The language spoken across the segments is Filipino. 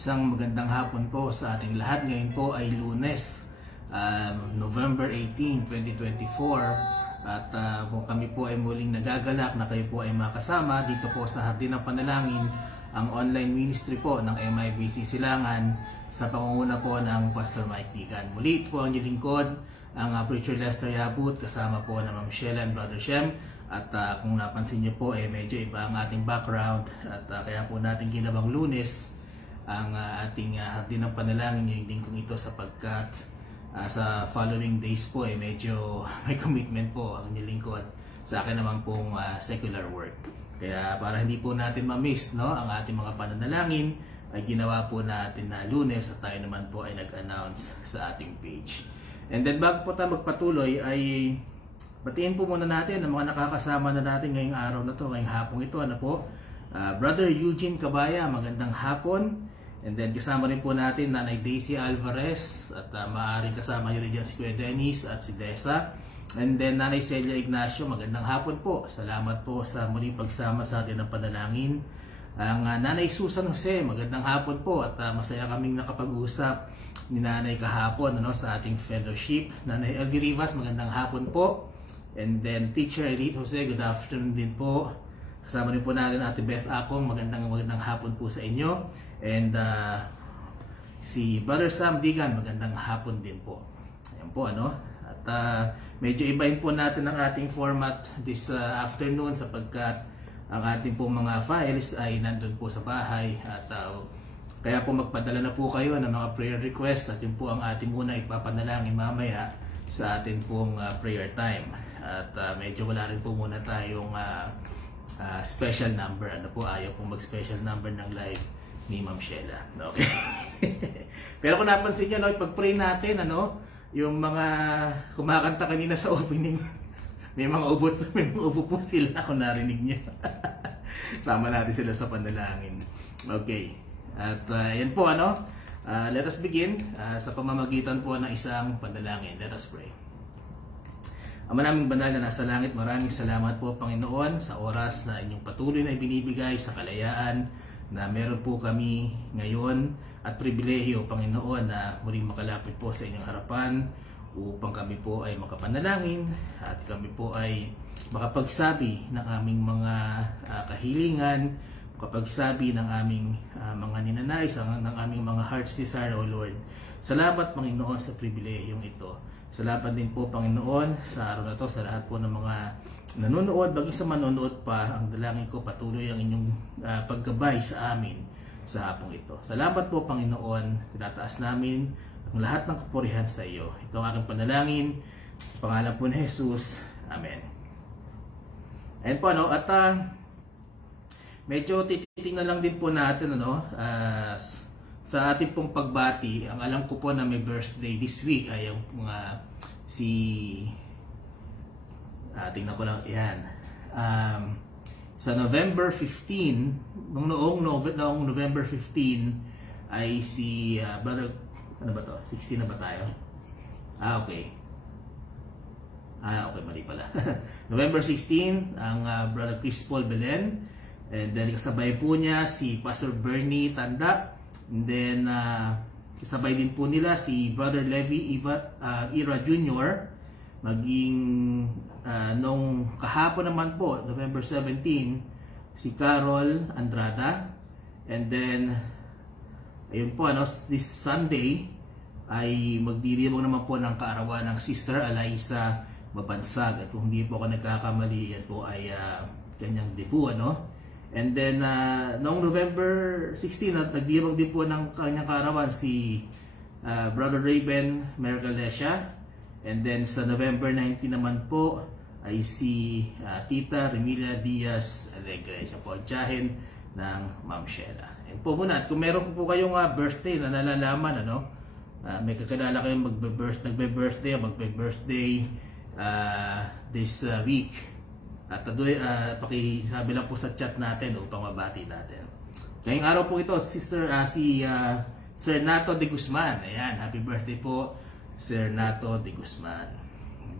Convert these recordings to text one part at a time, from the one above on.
Isang magandang hapon po sa ating lahat. Ngayon po ay Lunes, November 18, 2024. At kung kami po ay muling nagagalak na kayo po ay makasama dito po sa Hardin ng Panalangin, ang online ministry po ng MIBC Silangan sa pangunguna po ng Pastor Mike Digan. Muli ito po ang inyong lingkod, ang Preacher Lester Yabut, kasama po ng Ma'am Sheila and Brother Shem. At kung napansin niyo po, medyo iba ang ating background at kaya po natin ginawang Lunes ang ating Hardin ng Panalangin yung lingkong ito sapagkat sa following days po medyo may commitment po ang nilingkod sa akin naman pong secular work. Kaya para hindi po natin ma-miss ang ating mga pananalangin ay ginawa po natin na Lunes at tayo naman po ay nag-announce sa ating page. And then bago po tayo magpatuloy ay batiin po muna natin ang mga nakakasama na natin ngayong araw na to, ngayong hapong ito. Ano po? Brother Eugene Cabaya, magandang hapon. And then kasama rin po natin Nanay Daisy Alvarez at maaaring kasama nyo rin dyan si Kuya Dennis at si Desa. And then Nanay Celia Ignacio, magandang hapon po. Salamat po sa muling pagsama sa atin ng panalangin. Ang Nanay Susan Jose, magandang hapon po at masaya kaming nakapag-usap ni Nanay kahapon sa ating fellowship. Nanay Elvie Rivas, magandang hapon po. And then Teacher Elite Jose, good afternoon din po. Kasama rin po natin Ate Beth Akong, magandang hapon po sa inyo. And si Brother Sam Digan, magandang hapon din po. Ayan po At medyo ibahin po natin ang ating format this afternoon sapagkat ang ating po mga files ay nandun po sa bahay. At kaya po magpadala na po kayo ng mga prayer request at yun po ang ating muna ipapanalangin mamaya sa atin pong prayer time. At medyo wala rin po muna tayong special number. Ayaw pong mag-special number ng live ni Ma'am Sheila. Okay. Pero kung napansin nyo, pag-pray natin, yung mga kumakanta kanina sa opening, may mga ubo po sila kung narinig nyo. Tama natin sila sa panalangin. Okay. At yan po, let us begin sa pamamagitan po ng isang panalangin. Let us pray. Ama naming banal na nasa langit, maraming salamat po Panginoon sa oras na inyong patuloy na ibinibigay sa kalayaan na meron po kami ngayon at pribilehiyo Panginoon na muling makalapit po sa inyong harapan upang kami po ay makapanalangin at kami po ay makapagsabi ng aming mga kahilingan, makapagsabi ng aming mga ninanais, ng aming mga heart's desire, O Lord. Salamat Panginoon sa pribilehiyong ito. Salamat din po Panginoon sa araw na to sa lahat po ng mga nanonood, baging sa manonood pa. Ang dalangin ko patuloy ang inyong paggabay sa amin sa hapong ito. Salamat po Panginoon, tinataas namin ang lahat ng kapurihan sa iyo. Ito ang aking panalangin sa pangalan po ni Jesus. Amen. Ayan po at medyo titingnan lang din po natin sa ating pong pagbati. Ang alam ko po na may birthday this week ay yung tingnan ko lang yan. Sa November 15, noong November 15 ay si brother, ano ba to? 16 na ba tayo? Okay. Okay, mali pala. November 16, ang brother Chris Paul Belen. And then kasabay po niya si Pastor Bernie Tanda. And then kasabay din po nila si Brother Levi Ira Jr. Maging nung kahapon naman po, November 17, si Carol Andrada. And then ayun po this Sunday ay magdiriwang naman po ng kaarawan ng Sister Eliza Mabansag. At kung hindi po ako nagkakamali, yan po ay kanyang debut And then noong November 16 nagdiriwang din po ng kanyang kaarawan si Brother Raven Mergalesha. And then sa November 19 naman po ay si Tita Remilia Diaz Alegre. Siya po ang tiyahin ng Ma'am Sheila. And po muna, at kung meron po kayong birthday na nalalaman, may kakilala kayong magbe-birthday this week. At pakisabi lang po sa chat natin upang mabati natin. Ngayong araw po ito, si Sir Nato de Guzman. Ayan, happy birthday po, Sir Nato de Guzman.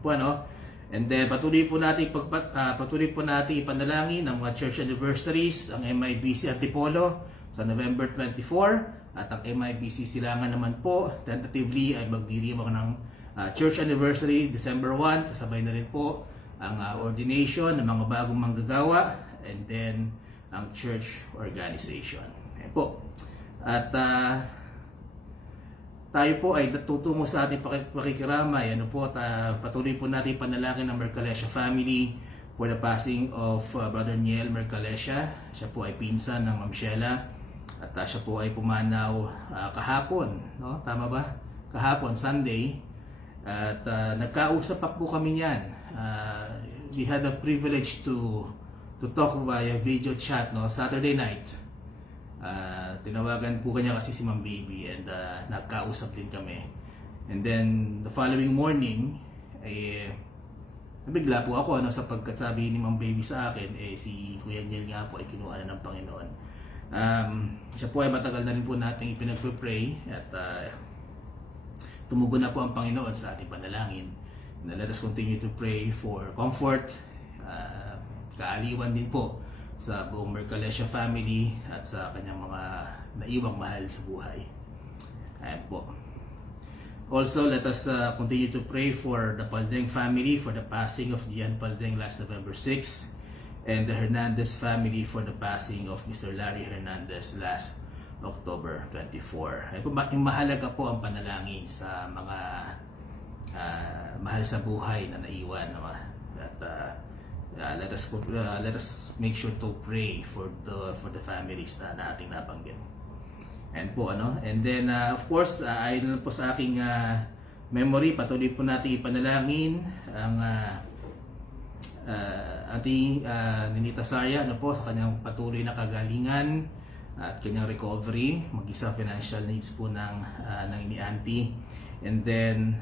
Po And then patuloy po natin ipanalangin ang mga church anniversaries, ang MIBC Antipolo sa November 24, At ang MIBC Silangan naman po, tentatively ay magdiriwang ng church anniversary, December 1. Kasabay na rin po ang ordination ng mga bagong manggagawa, and then ang church organization. Ayan po. At tayo po ay tutungo sa ating pakikiramay. Patuloy po natin panalangin ng Mercalessia family for the passing of Brother Niel Mercalessia. Siya po ay pinsan ng Ma'am Sheila. At siya po ay pumanaw kahapon, no? Tama ba? Kahapon, Sunday. At nagkausap pa po kami niyan. We had the privilege to talk via video chat, no? Saturday night. Tinawagan po kanya kasi si Ma'am Baby, and nagkausap din kami. And then the following morning, nabigla po ako, sapagkat sabi ni Ma'am Baby sa akin, si Kuya Niel nga po ay kinuha na ng Panginoon. Siya po ay matagal na rin po nating ipinagpe-pray, at tumugon na po ang Panginoon sa ating panalangin. And let us continue to pray for comfort, kaaliwan din po sa buong Mercalessia family at sa kanyang mga naiwang mahal sa buhay. Ayan po. Also, let us continue to pray for the Paldeng family for the passing of Gian Paldeng last November 6, and the Hernandez family for the passing of Mr. Larry Hernandez last October 24. Ay po, mahalaga po ang panalangin sa mga mahal sa buhay na naiwan. At let us make sure to pray for the families na ating nabanggit. And po and then of course, ayon po sa aking memory, patuloy po natin ipanalangin ang ating Ninita Saria po sa kanyang patuloy na kagalingan at kanyang recovery, mag-isa financial needs po ng ni Auntie. And then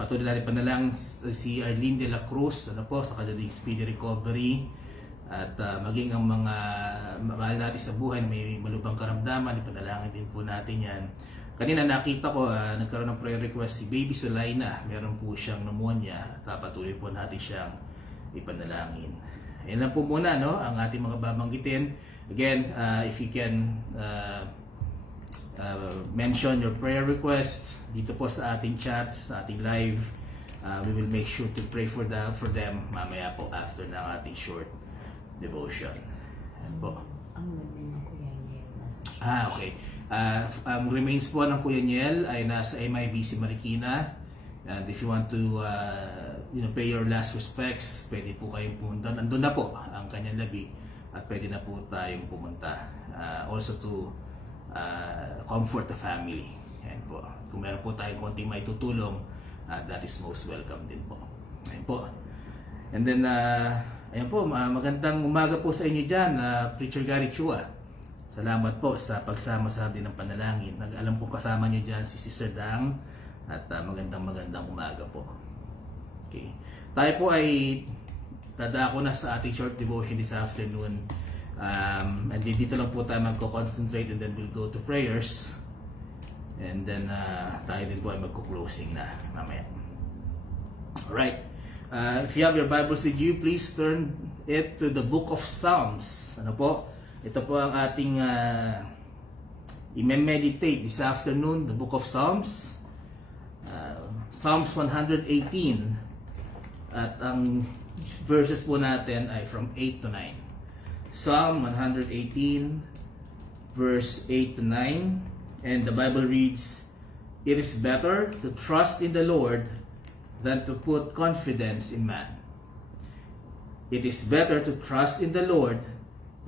patuloy natin panalangin si Arlene de la Cruz po sa kanyang speedy recovery, at maging ang mga mahal natin sa buhay na may malubhang karamdaman, ipanalangin din po natin yan. Kanina nakita ko, nagkaroon ng prayer request si Baby Solaina. Meron po siyang pneumonia, at patuloy po natin siyang ipanalangin. Yan lang po muna ang ating mga babanggitin. Again, if you can mention your prayer requests dito po sa ating chat, sa ating live, we will make sure to pray for them mamaya po after ng ating short devotion. Yan po. Ang name ng Kuya Niel nasa Okay. Remains po ng Kuya Niel ay nasa MIBC Marikina. And if you want to pay your last respects, pwede po kayong pumunta. Nandun na po ang kanyang labi, at pwede na po tayong pumunta. Also to comfort the family. Ayan po. Kung meron po tayong konting may tutulong, that is most welcome din po. Ayan po. And then, ayan po, magandang umaga po sa inyo dyan, Preacher Gary Chua. Salamat po sa pagsama sa atin ng panalangin. Alam ko kasama nyo dyan si Sister Dang, at magandang umaga po. Okay. Tayo po ay dadako na sa ating short devotion this afternoon. And dito lang po tayo magko-concentrate, and then we'll go to prayers. And then tayo din po ay magko-closing na mamaya. Alright. If you have your Bibles with you, please turn it to the book of Psalms. Ano po? Ito po ang ating i-meditate this afternoon, the book of Psalms. Psalms 118. At ang verses po natin ay from 8 to 9. Psalm 118 verse 8 to 9. And the Bible reads, "It is better to trust in the Lord than to put confidence in man. It is better to trust in the Lord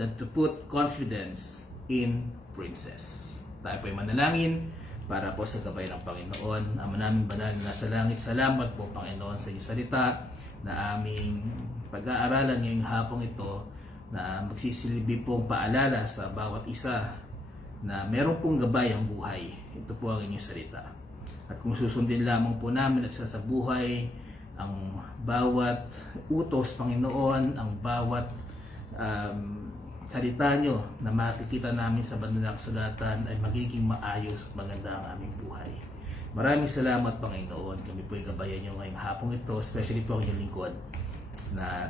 than to put confidence in princes." Tayo po ay manalangin para po sa gabay ng Panginoon. Ama naming banal na nasa langit, salamat po Panginoon sa iyong salita na aming pag-aaralan ngayong hapong ito, na magsisilbi pong paalala sa bawat isa na meron pong gabay ang buhay. Ito po ang inyong salita. At kung susundin lamang po namin at sasabuhay ang bawat utos, Panginoon, ang bawat salita nyo na makikita namin sa banal na kasulatan, ay magiging maayos at maganda ang aming buhay. Maraming salamat, Panginoon. Kami po ay gabayan nyo ngayong hapong ito, especially po ang inyong lingkod, na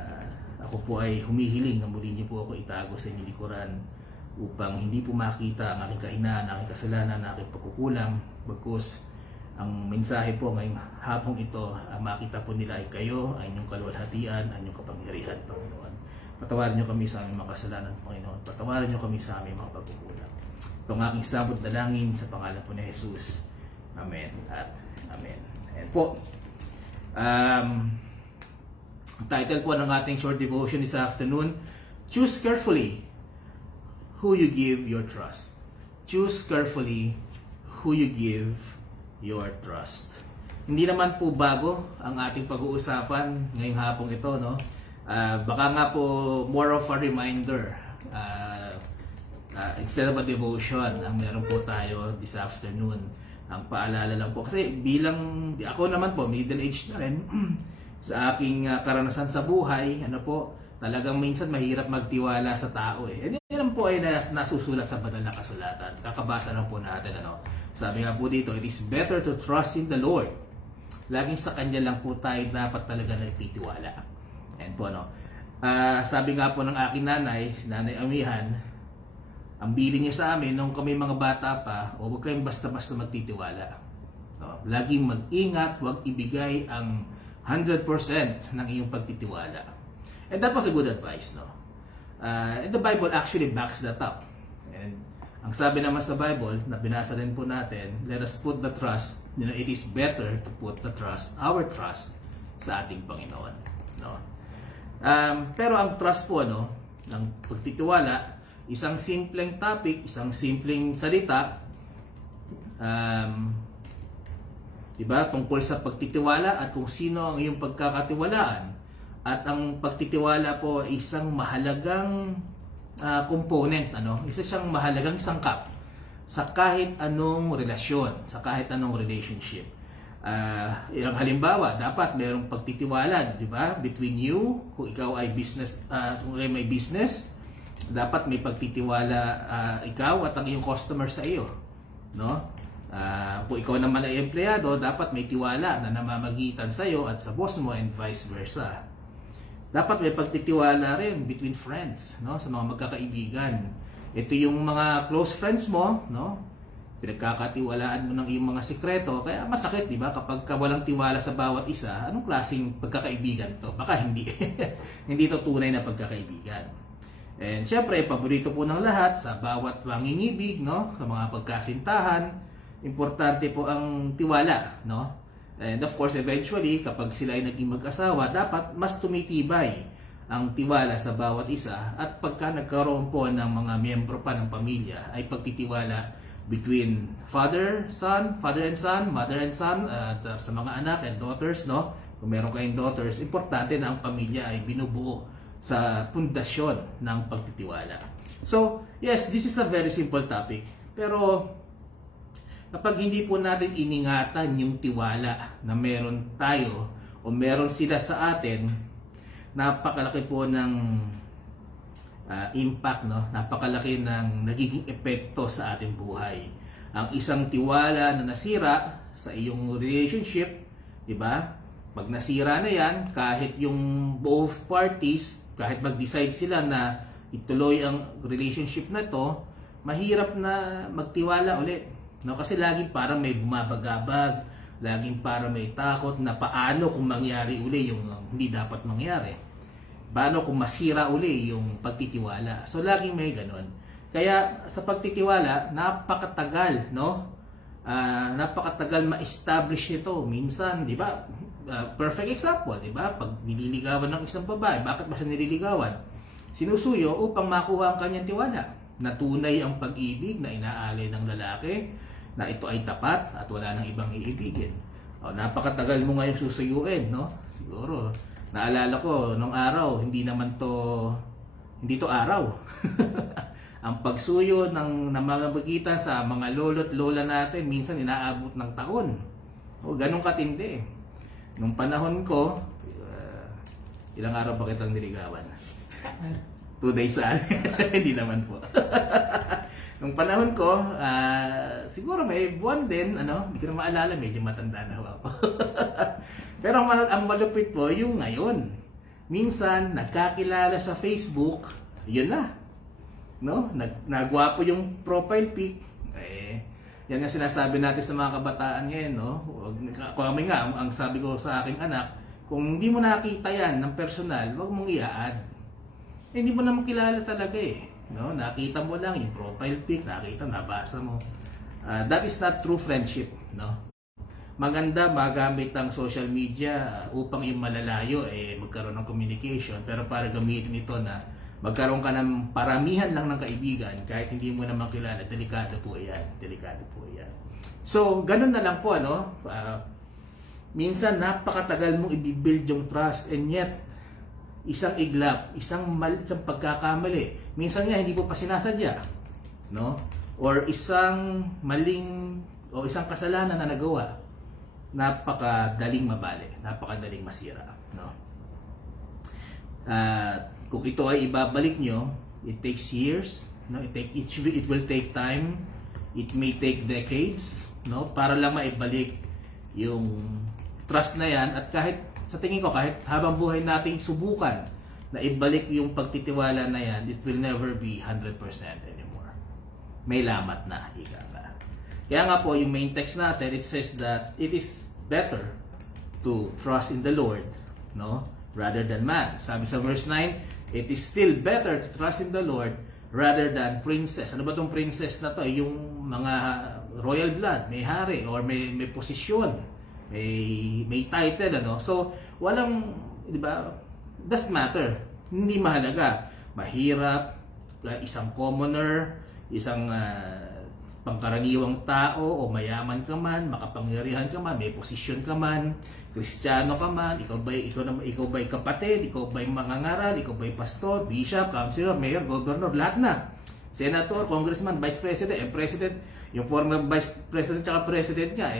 ako po ay humihiling na muli niyo po ako itago sa inyong likuran, upang hindi po makita ang aking kahinaan, ang aking kasalanan, ang aking pagkukulang. Bagkus ang mensahe po ngayong hapong ito, ang makita po nila ay kayo, ay inyong kaluwalhatian, ang inyong kapangyarihan, Panginoon. Patawarin niyo kami sa aming mga kasalanan, Panginoon. Patawarin niyo kami sa aming mga pagkukulang. Ito ang aking sabot dalangin sa pangalan po ni Jesus. Amen at Amen. Ayan po. Ang title po ng ating short devotion this afternoon, Choose carefully who you give your trust. Choose carefully who you give your trust. Hindi naman po bago ang ating pag-uusapan ngayong hapong ito, no? Baka nga po more of a reminder instead of a devotion ang meron po tayo this afternoon. Ang paalala lang po kasi bilang ako naman po middle age na rin sa aking karanasan sa buhay, ano po, talagang minsan mahirap magtiwala sa tao eh. And yan po ay nasusulat sa banal na kasulatan. Kakabasa lang po natin, ano. Sabi nga po dito, it is better to trust in the Lord. Laging sa Kanya lang po tayo dapat talaga nagtitiwala. Ayan po, no. Sabi nga po ng aking nanay, si Nanay Amihan, ang bili niya sa amin nung kami mga bata pa, huwag kayong basta-basta magtitiwala. No? Laging mag-ingat, huwag ibigay ang 100% ng iyong pagtitiwala. And that was a good advice, no? And the Bible actually backs that up. And ang sabi naman sa Bible, na binasa din po natin, let us put the trust, it is better to put the trust, our trust, sa ating Panginoon. No? Pero ang trust po, no, ng pagtitiwala, isang simpleng topic, isang simpleng salita, diba, tungkol sa pagtitiwala at kung sino ang iyong pagkakatiwalaan. At ang pagtitiwala po ay isang mahalagang component, ano? Isa siyang mahalagang sangkap sa kahit anong relasyon, sa kahit anong relationship. Ilang halimbawa, dapat mayroong pagtitiwala, di ba? Between you, kung ikaw ay business, kung ikaw may business, dapat may pagtitiwala ikaw at ang iyong customer sa iyo, no? Kung ikaw naman ay empleyado, dapat may tiwala na namamagitan sa iyo at sa boss mo and vice versa. Dapat may pagtitiwala rin between friends, no? Sa mga magkakaibigan. Ito yung mga close friends mo, no? Pinagkakatiwalaan mo ng iyong mga sikreto, kaya masakit, di ba? Kapag walang tiwala sa bawat isa, anong klaseng pagkakaibigan to? Baka hindi. Hindi to tunay na pagkakaibigan. And syempre, paborito po ng lahat sa bawat pangingibig, no? Sa mga pagkasintahan, importante po ang tiwala, no? And of course, eventually, kapag sila ay naging mag-asawa, dapat mas tumitibay ang tiwala sa bawat isa. At pagka nagkaroon po ng mga miyembro pa ng pamilya, ay pagtitiwala between father and son, mother and son, sa mga anak and daughters, no? Kung meron kayong daughters, importante na ang pamilya ay binubuo sa pundasyon ng pagtitiwala. So, yes, this is a very simple topic. Pero kapag hindi po natin iningatan yung tiwala na meron tayo o meron sila sa atin, napakalaki po ng impact, no? Napakalaki ng nagiging epekto sa ating buhay. Ang isang tiwala na nasira sa iyong relationship, di ba? Pag nasira na yan, kahit yung both parties, kahit mag-decide sila na ituloy ang relationship na to, mahirap na magtiwala ulit. No, kasi laging parang may bumabagabag, laging parang may takot na paano kung mangyari uli yung hindi dapat mangyari. Paano kung masira uli yung pagtitiwala. So laging may ganun. Kaya sa pagtitiwala, napakatagal, no? Napakatagal ma-establish nito. Minsan, di ba? Perfect example, di ba? Pag nililigawan ng isang babae, bakit ba siya nililigawan? Sinusuyo upang makuha ang kanyang tiwala. Natunay ang pag-ibig na inaalay ng lalaki, na ito ay tapat at wala nang ibang iibigin. Napakatagal mo ngayong susuyuin, no? Siguro, naalala ko, nung araw, hindi to araw. Ang pagsuyo ng namamagitan sa mga lolo't lola natin, minsan inaabot ng taon. Ganun katindi. Nung panahon ko, ilang araw ba kitang niligawan? 2 days saan? Hindi naman po. Nung panahon ko, siguro may buwan din, hindi ko na maalala, medyo matanda na ako. Pero ang malupit po, yung ngayon. Minsan, nagkakilala sa Facebook, yun na. no? Nagwapo yung profile pic. Yan nga sinasabi natin sa mga kabataan ngayon, no? Kami nga, ang sabi ko sa aking anak, kung hindi mo nakita yan ng personal, wag mong i-add. Hindi mo naman kilala talaga no? Nakita mo lang yung profile pic, nakita, nabasa mo. That is not true friendship, no? Maganda magamit ang social media upang yung malalayo magkaroon ng communication, pero para gamitin ito na magkaroon ka ng paramihan lang ng kaibigan kahit hindi mo naman kilala, delikado po yan. So, ganun na lang po, ano? Minsan napakatagal mong i-build yung trust, and yet isang iglap, isang pagkakamali, minsan nga hindi po pa sinasadya, no? Or isang maling o isang kasalanan na nagawa, napakadaling mabali, napakadaling masira, no? Kung ito ay ibabalik nyo, it takes years, no? It will take time, it may take decades, no? Para lang maibalik yung trust na yan. At kahit sa tingin ko, kahit habang buhay nating subukan na ibalik yung pagtitiwala na yan, it will never be 100% anymore. May lamat na, ika nga. Kaya nga po, yung main text natin, it says that it is better to trust in the Lord, no, rather than man. Sabi sa verse 9, it is still better to trust in the Lord rather than princes. Ano ba tong princess na to? Yung mga royal blood, may hari or may posisyon, may title, ano. So, walang, di ba, doesn't matter. Hindi mahalaga. Mahirap, isang commoner, isang pangkaraniwang tao o mayaman ka man, makapangyarihan ka man, may posisyon ka man, Kristiyano ka man, ikaw ba'y kapatid, ikaw ba'y mangangaral, ikaw ba'y pastor, bishop, councilor, mayor, governor, lahat na. Senator, congressman, vice president, president, yung former vice president at president nga,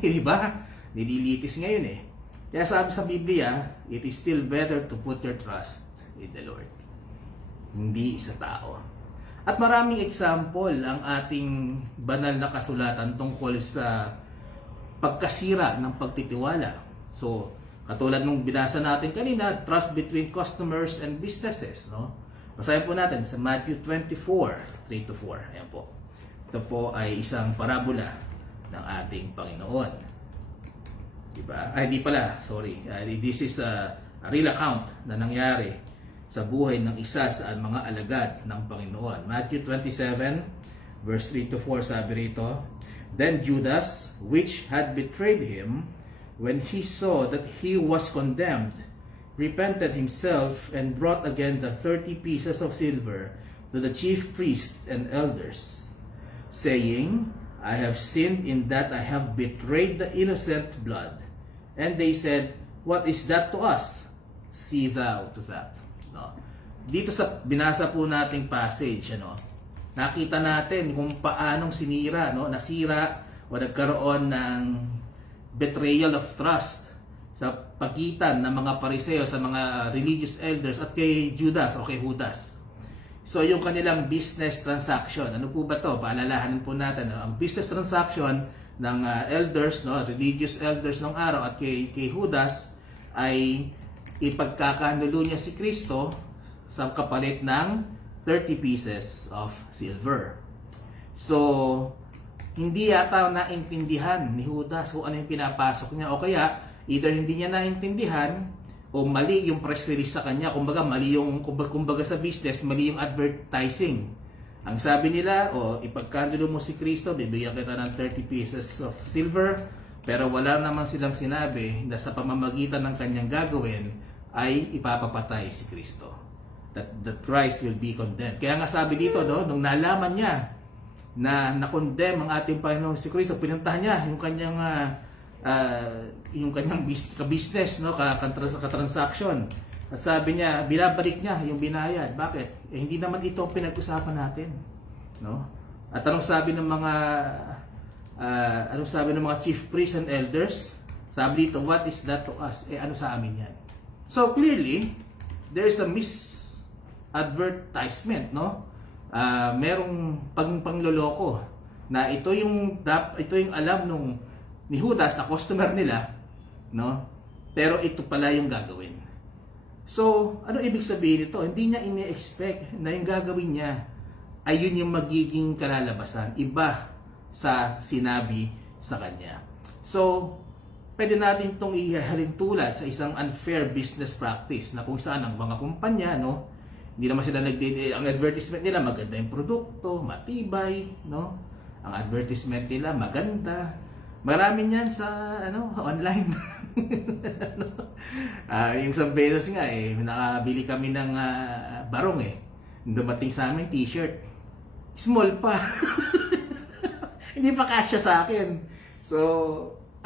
di ba? Nililitis ngayon Kaya sabi sa Biblia, it is still better to put your trust in the Lord, hindi sa tao. At maraming example ang ating banal na kasulatan tungkol sa pagkasira ng pagtitiwala. So, katulad nung binasa natin kanina, trust between customers and businesses, no? Basahin po natin sa Matthew 24, 3-4. Ayan po. Ito po ay isang parabola ng ating Panginoon. Diba? Hindi pala, sorry. This is a real account na nangyari sa buhay ng isa sa mga alagad ng Panginoon. Matthew 27, verse 3-4, sabi rito, Then Judas, which had betrayed him, when he saw that he was condemned, repented himself and brought again the 30 pieces of silver to the chief priests and elders, saying, I have sinned in that I have betrayed the innocent blood. And they said, What is that to us? See thou to that. No. Dito sa binasa po nating passage, nakita natin kung paanong nasira o nagkaroon ng betrayal of trust sa pagitan ng mga Pariseo sa mga religious elders at kay Judas o kay Judas. So yung kanilang business transaction, ano po ba to? Paalalahanin po natin, ang business transaction ng elders, religious elders ng araw at kay Judas ay ipagkakanulo niya si Kristo sa kapalit ng 30 pieces of silver. So, hindi yata naintindihan ni Judas kung ano yung pinapasok niya, o kaya either hindi niya naintindihan o mali yung press release sa kanya, kumbaga mali yung kumbaga sa business, mali yung advertising. Ang sabi nila, ipagkanulo mo si Kristo, bibigyan kita ng 30 pieces of silver, pero wala naman silang sinabi na sa pamamagitan ng kanyang gagawin ay ipapapatay si Kristo. That Christ will be condemned. Kaya nga sabi dito, nung nalaman niya na na-condemn ang ating Panginoon si Kristo, pinuntahan niya yung kanyang business, ka-transaction. At sabi niya, binabalik niya yung binayad. Bakit? Hindi naman ito ang pinag-usapan natin, no? At anong sabi ng mga chief priests and elders? Sabi dito, what is that to us? Ano sa amin yan? So clearly, there is a misadvertisement, no? Merong pangloloko na ito yung alam ni Judas na customer nila, no? Pero ito pala yung gagawin. So, ano ibig sabihin nito? Hindi niya ini-expect na yung gagawin niya ay yun yung magiging kalalabasan. Iba sa sinabi sa kanya. So, pwede natin itong ihalin tulad sa isang unfair business practice na kung saan ang mga kumpanya, no, hindi naman sila ang advertisement nila maganda yung produkto, matibay, no? Ang advertisement nila maganda. Marami niyan sa online. Yung sa Besos nga nakabili kami ng barong dumating sa amin t-shirt. Small pa. Hindi pa kasya sa akin. So,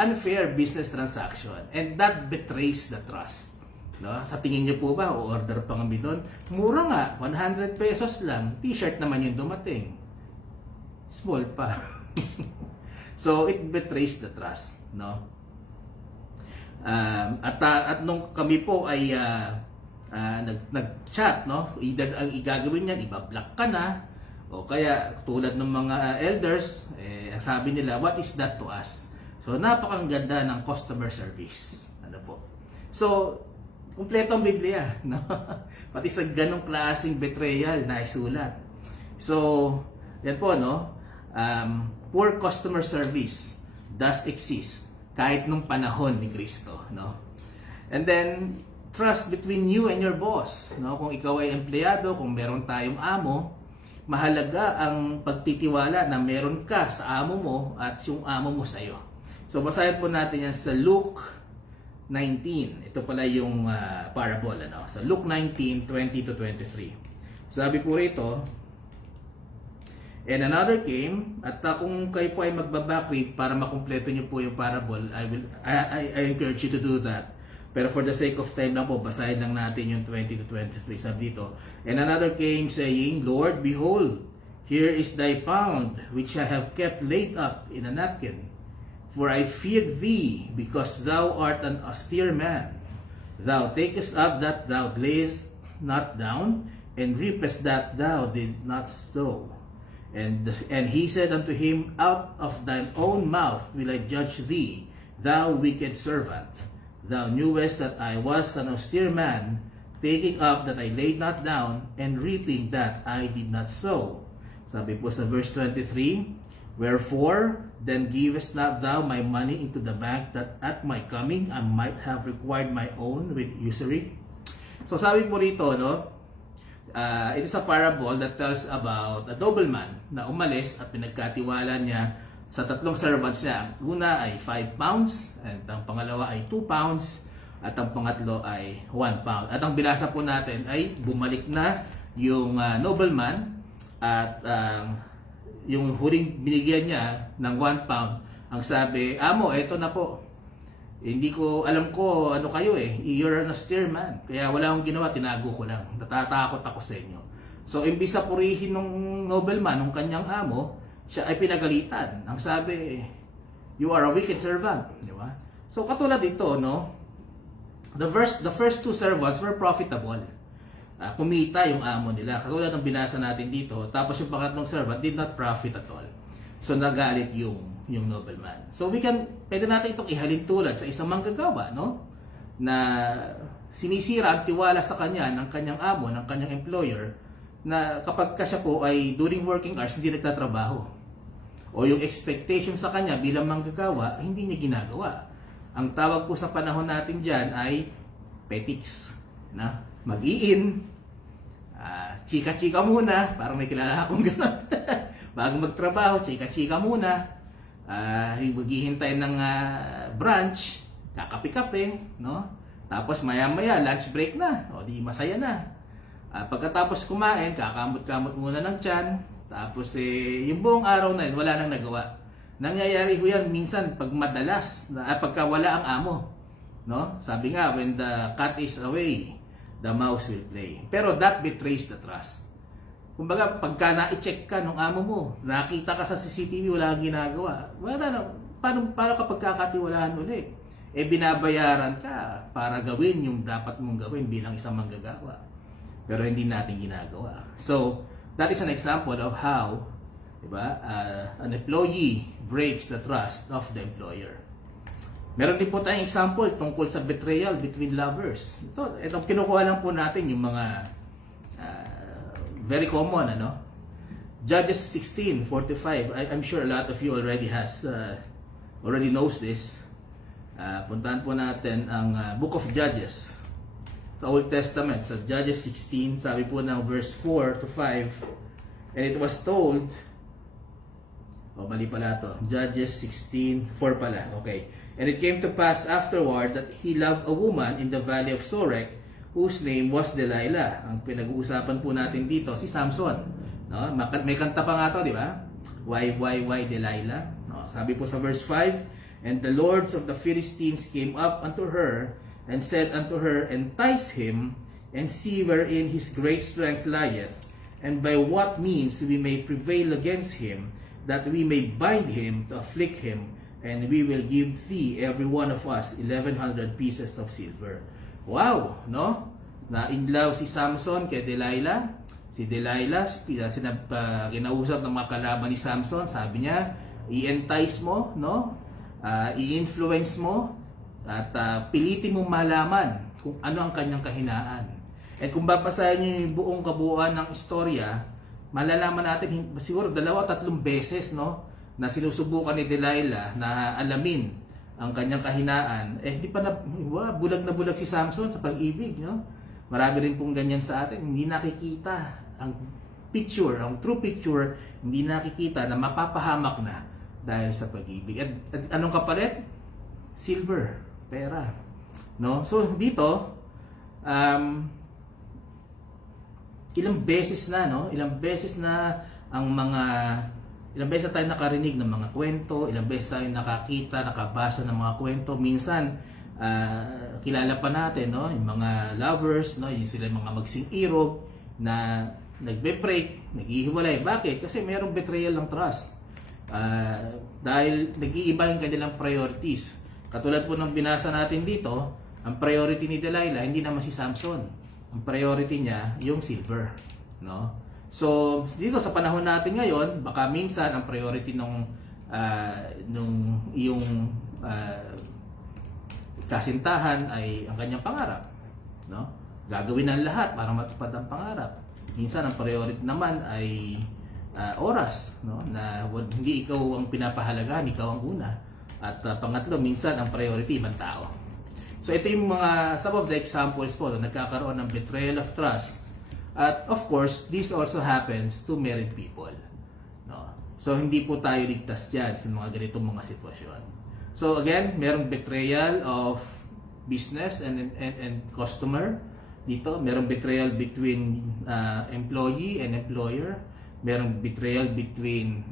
unfair business transaction. And that betrays the trust. No? Sa tingin niyo po ba, o-order pa kami doon? Mura nga, 100 pesos lang. T-shirt naman yung dumating. Small pa. So, it betrays the trust. No? At nung kami po ay nag-chat, no? Either ang igagawin niyan, iba-block ka na, o kaya tulad ng mga elders, ang sabi nila, what is that to us? So, napakaganda ng customer service. Ano po? So, kumpleto ang Biblia, no? Pati sa ganong klaseng betrayal na isulat. So, yan po, no? Poor customer service does exist kahit nung panahon ni Kristo, no? And then, trust between you and your boss, no? Kung ikaw ay empleyado, kung meron tayong amo, mahalaga ang pagtitiwala na meron ka sa amo mo at yung amo mo sa iyo. So basahin po natin yan sa Luke 19. Ito pala yung parable, ano? Sa Luke 19:20-23. Sabi po rito, and another came, at kung kayo po ay magbabackread para makumpleto niyo po yung parable, I encourage you to do that. Pero for the sake of time lang po, basahin lang natin yung 20-23. Sabi dito, and another came saying, Lord, behold, here is thy pound, which I have kept laid up in a napkin. For I feared thee, because thou art an austere man. Thou takest up that thou layest not down, and reapest that thou didst not sow. And he said unto him, out of thine own mouth will I judge thee, thou wicked servant. Thou knewest that I was an austere man, taking up that I laid not down, and reaping that I did not sow. Sabi po sa verse 23, wherefore then givest not thou my money into the bank, that at my coming I might have required my own with usury? So sabi po rito, no, it is a parable that tells about a nobleman na umalis at pinagkatiwala niya sa tatlong servants niya. Una ay 5 pounds, at ang pangalawa ay 2 pounds, at ang pangatlo ay 1 pound. At ang binasa po natin ay bumalik na yung nobleman, at yung huling binigyan niya ng 1 pound, ang sabi, amo, eto na po. Hindi ko, alam ko ano kayo you're an austere man. Kaya wala akong ginawa, tinago ko lang. Natatakot ako sa inyo. So, imbis na purihin ng nobleman, ng kanyang amo, siya ay pinagalitan. Ang sabi, you are a wicked servant. Di ba? So, katulad dito, no? The first two servants were profitable. Kumita yung amo nila. Katulad ng binasa natin dito. Tapos yung pangatlong servant did not profit at all. So, nagalit yung nobleman. So, pwede natin itong ihalin tulad sa isang manggagawa, no? Na sinisira ang tiwala sa kanya ng kanyang amo, ng kanyang employer, na kapag siya po ay during working hours, hindi nagtatrabaho. O yung expectation sa kanya bilang manggagawa, hindi niya ginagawa. Ang tawag po sa panahon natin dyan ay petics. Na? Mag-i-in, chika-chika muna, parang may kilala akong gano'n. Bago magtrabaho, chika-chika muna. Maghihintay ng brunch, kakape-kape, no? Tapos maya-maya, lunch break na. O di masaya na. Pagkatapos kumain, kakamot-kamot muna ng tiyan. Tapos yung buong araw na yun, wala nang nagawa. Nangyayari ho yan minsan pag madalas, pagka wala ang amo. No? Sabi nga, when the cat is away, the mouse will play. Pero that betrays the trust. Kumbaga, pagka na-check ka ng amo mo, nakita ka sa CCTV, wala kang ginagawa, wala na, paano kapag kakatiwalaan ulit? Binabayaran ka para gawin yung dapat mong gawin bilang isang manggagawa. Pero hindi natin ginagawa. So, that is an example of how, diba, an employee breaks the trust of the employer. Meron din po tayong example tungkol sa betrayal between lovers. Itong kinukuha lang po natin yung mga very common, ano? Judges 16:45. I'm sure a lot of you already knows this. Puntahan po natin ang Book of Judges sa Old Testament, sa Judges 16, sabi po ng verse 4 to 5. And it was told, mali pala to, Judges 16:4 pala, okay. And it came to pass afterward that he loved a woman in the valley of Sorek, whose name was Delilah. Ang pinag-uusapan po natin dito, si Samson. No? May kanta pa nga to, di ba? Why Delilah? No? Sabi po sa verse 5, and the lords of the Philistines came up unto her, and said unto her, entice him, and see wherein his great strength lieth, and by what means we may prevail against him, that we may bind him to afflict him, and we will give thee every one of us 1,100 pieces of silver. Wow, no? Na in love si Samson kay Delilah. Si Delilah, kinausap ng mga kalaban ni Samson, sabi niya, i-entice mo, no? I-influence mo, at pilitin mong malaman kung ano ang kanyang kahinaan. At kung babasahin niyo yung buong kabuuan ng istorya, malalaman natin siguro 2-3 beses, no, na sinusubukan ni Delilah na alamin ang kanyang kahinaan. Hindi pa bulag na bulag si Samson sa pag-ibig, no? Marami rin pong ganyan sa atin, hindi nakikita ang picture, ang true picture, hindi nakikita na mapapahamak na dahil sa pag-ibig. At anong kapalit? Silver, pera. No? So dito, ilang beses na tayo nakarinig ng mga kwento, ilang beses tayo nakakita, nakabasa ng mga kwento. Minsan kilala pa natin, no, yung mga lovers, no, yung sila mga magsing-irog na nagbe-break, naghihiwalay. Bakit? Kasi mayroong betrayal ng trust. Dahil nag-iiba yung kanilang priorities. Katulad po ng binasa natin dito, ang priority ni Delilah hindi naman si Samson. Ang priority niya yung silver, no? So, dito sa panahon natin ngayon, baka minsan ang priority nung iyong kasintahan ay ang kanyang pangarap, no? Gagawin ang lahat para matupad ang pangarap. Minsan ang priority naman ay oras, no? Na hindi ikaw ang pinapahalagahan, ikaw ang una. At pangatlo, minsan ang priority ibang tao. So ito yung mga some of the examples po na nagkakaroon ng betrayal of trust. At of course, this also happens to married people, no? So hindi po tayo ligtas diyan sa mga ganitong mga sitwasyon. So again, merong betrayal of business and customer. Dito, merong betrayal between employee and employer. Merong betrayal between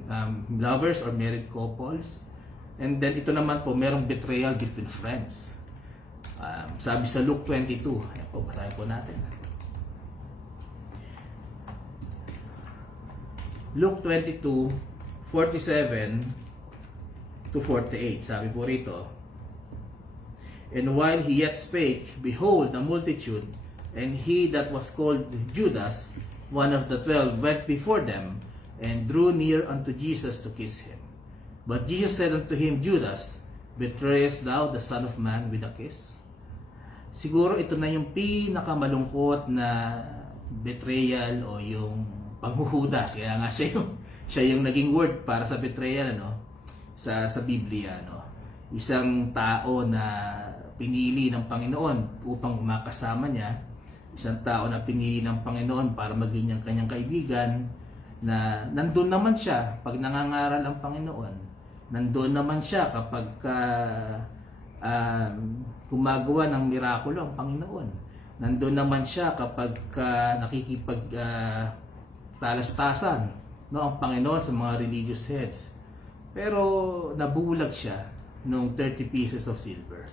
lovers or married couples. And then ito naman po, merong betrayal between friends. Sabi sa Luke 22, ayan po, basahin po natin. Luke 22:47 to 48, sabi po rito, and while he yet spake, behold, the multitude, and he that was called Judas, one of the 12, went before them, and drew near unto Jesus to kiss him. But Jesus said unto him, Judas, betrayest thou the Son of Man with a kiss? Siguro ito na yung pinakamalungkot na betrayal o yung panghuhudas. Kaya nga siya yung naging word para sa betrayal, ano, sa Biblia, no. Isang tao na pinili ng Panginoon upang makasama niya, isang tao na pinili ng Panginoon para maging kanyang kaibigan, na nandun naman siya pag nangangaral ang Panginoon. Nandun naman siya kapag gumagawa ng mirakulo ang Panginoon. Nandun naman siya kapag talastasan, no, ang Panginoon sa mga religious heads. Pero nabulag siya nung 30 pieces of silver.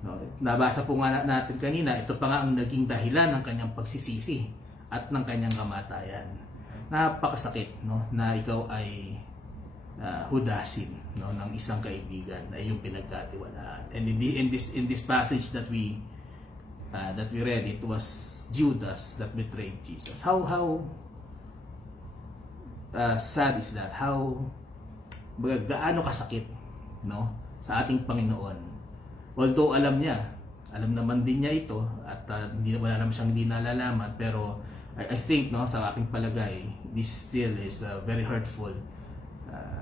No, nabasa po nga natin kanina, ito pa nga ang naging dahilan ng kanyang pagsisisi at ng kanyang kamatayan. Napakasakit, no, na ikaw ay hudasin, no, ng isang kaibigan na iyong pinagkatiwalaan. And in this passage that we read, it was Judas that betrayed Jesus. How sad is that? Gaano kasakit, no, sa ating Panginoon. Although alam naman din niya ito, at wala naman siyang hindi nalalaman, pero I think, no, sa aking palagay, this still is a very hurtful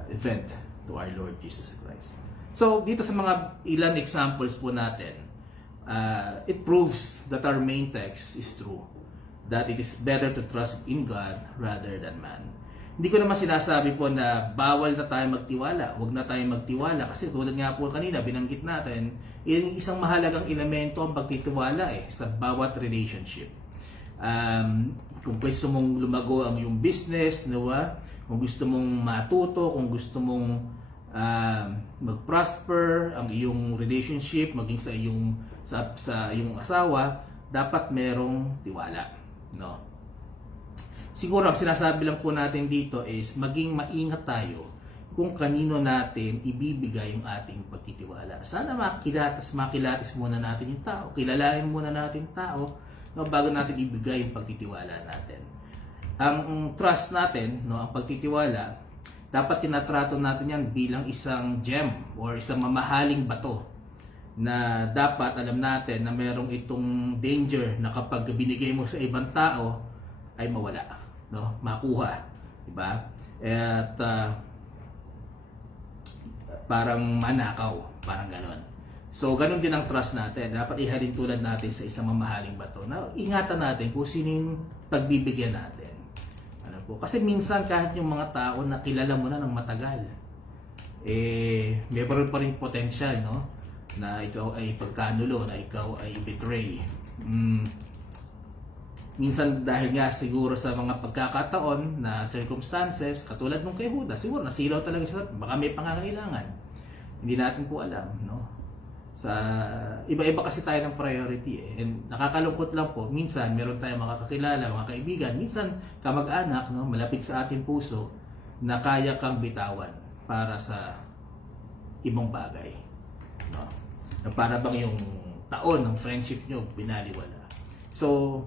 event to our Lord Jesus Christ. So, dito sa mga ilan examples po natin, it proves that our main text is true. That it is better to trust in God rather than man. Hindi ko naman sinasabi po na bawal na tayo magtiwala. Huwag na tayo magtiwala. Kasi tulad nga po kanina, binanggit natin, yung isang mahalagang elemento ang pagtitiwala sa bawat relationship. Kung gusto mong lumago ang iyong business, diba? Kung gusto mong matuto, kung gusto mong mag-prosper ang iyong relationship, maging sa iyong asawa, dapat merong tiwala. No? Siguro ang sinasabi lang po natin dito is maging maingat tayo kung kanino natin ibibigay yung ating pagtitiwala. Sana makilatis muna natin yung tao, kilalanin muna natin yung tao, no, bago natin ibigay yung pagtitiwala natin. Ang trust natin, no, ang pagtitiwala, dapat tinatrato natin yan bilang isang gem or isang mamahaling bato na dapat alam natin na merong itong danger na kapag binigay mo sa ibang tao ay mawala, no, makuha, di ba? At parang manakaw, parang ganon. So, ganun din ang trust natin. Dapat ihalin tulad natin sa isang mamahaling bato. Na ingatan natin kung sino yung pagbibigyan natin. Ano po? Kasi minsan kahit yung mga tao na kilala mo na ng matagal, meron pa rin potential, no? Na ikaw ay pagkanulo, na ikaw ay betray. Minsan dahil nga siguro sa mga pagkakataon na circumstances, katulad nung kay Judas, siguro nasilaw talaga siya, baka may pangangailangan. Hindi natin po alam, no? Sa iba-iba kasi tayo ng priority and nakakalungkot lang po, minsan meron tayong mga kakilala, mga kaibigan, minsan kamag-anak, no, malapit sa ating puso, na kaya kang bitawan para sa ibang bagay, no? Na para bang yung taon ng friendship nyo binaliwala. So,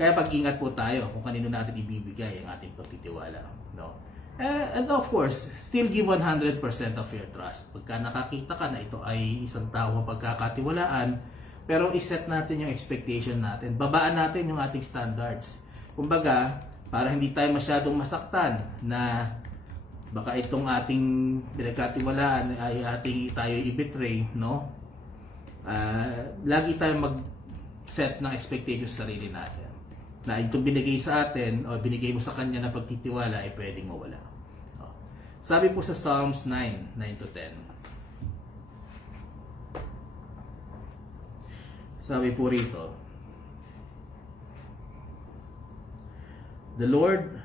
kaya pag-ingat po tayo kung kanino natin ibibigay ang ating pagtitiwala, no? And of course, still give 100% of your trust. Pagka nakakita ka na ito ay isang tao pagkakatiwalaan, pero iset natin yung expectation natin. Babaan natin yung ating standards. Kumbaga, para hindi tayo masyadong masaktan na baka itong ating pinagkatiwalaan ay tayo i-betray, no? Lagi tayo mag-set ng expectation sa sarili natin. Na itong binigay sa atin o binigay mo sa kanya na pagtitiwala ay pwedeng mawala. Sabi po sa Psalms 9:9-10. Sabi po rito, the Lord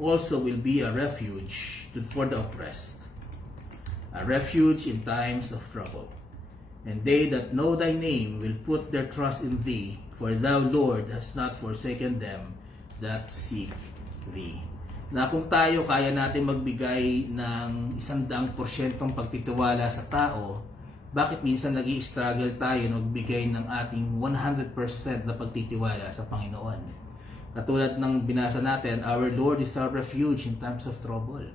also will be a refuge for the oppressed, a refuge in times of trouble. And they that know thy name will put their trust in thee, for thou, Lord, hast not forsaken them that seek thee. Na kung tayo kaya natin magbigay ng 100% pagtitiwala sa tao, bakit minsan nag-i-struggle tayo na magbigay ng ating 100% na pagtitiwala sa Panginoon? Katulad ng binasa natin, our Lord is our refuge in times of trouble.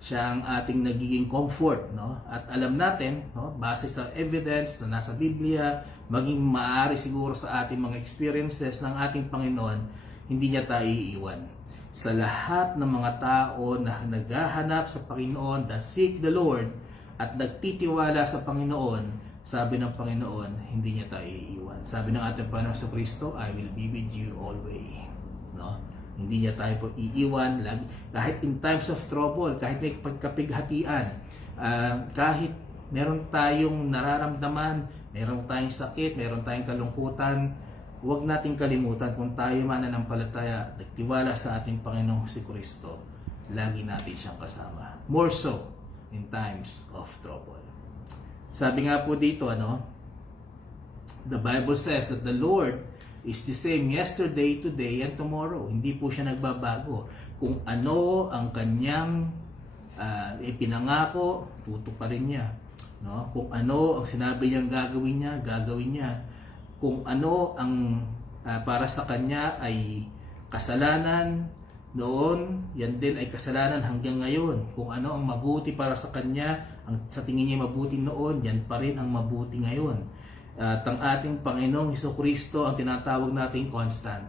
Siya ang ating nagiging comfort, no? At alam natin, no, base sa evidence na nasa Biblia, maging maaari siguro sa ating mga experiences ng ating Panginoon, hindi niya tayo iiwan. Sa lahat ng mga tao na naghahanap sa Panginoon, that seek the Lord, at nagtitiwala sa Panginoon, sabi ng Panginoon, hindi niya tayo iiwan. Sabi ng ating Panginoon sa Kristo, I will be with you always. No? Hindi niya tayo po iiwan lagi, kahit in times of trouble, kahit may pagkapighatian, kahit meron tayong nararamdaman, meron tayong sakit, meron tayong kalungkutan, huwag nating kalimutan kung tayo mananampalataya, nagtiwala sa ating Panginoong si Kristo, lagi natin siyang kasama. More so in times of trouble. Sabi nga po dito, the Bible says that the Lord is the same yesterday, today, and tomorrow. Hindi po siya nagbabago. Kung ano ang kanyang ipinangako, tutuparin niya. No? Kung ano ang sinabi niyang gagawin niya. Kung ano ang para sa kanya ay kasalanan noon, yan din ay kasalanan hanggang ngayon. Kung ano ang mabuti para sa kanya, sa tingin niya mabuti noon, yan pa rin ang mabuti ngayon. At ang ating Panginoong Hesukristo ang tinatawag nating constant.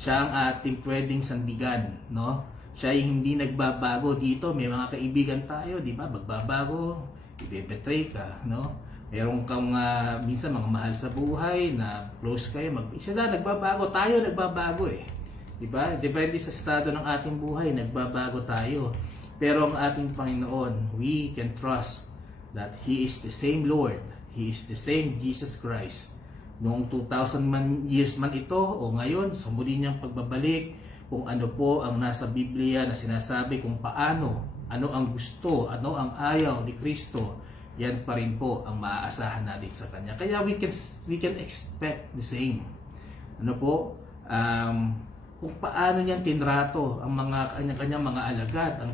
Siya ang ating pwedeng sandigan, no? Siya ay hindi nagbabago dito. May mga kaibigan tayo, di ba? Magbabago, ibebetray ka, no? Meron kang minsan mga mahal sa buhay na close kayo, siya na nagbabago, tayo nagbabago eh. Di ba? Depende sa estado ng ating buhay, nagbabago tayo. Pero ang ating Panginoon, we can trust that He is the same Lord, He is the same Jesus Christ. Noong 2,000 years man ito o ngayon, sa muli niyang pagbabalik, kung ano po ang nasa Biblia na sinasabi kung paano, ano ang gusto, ano ang ayaw ni Kristo, yan pa rin po ang maaasahan natin sa Kanya. Kaya we can expect the same. Ano po? Kung paano niyan tinrato ang mga kanyang mga alagad, ang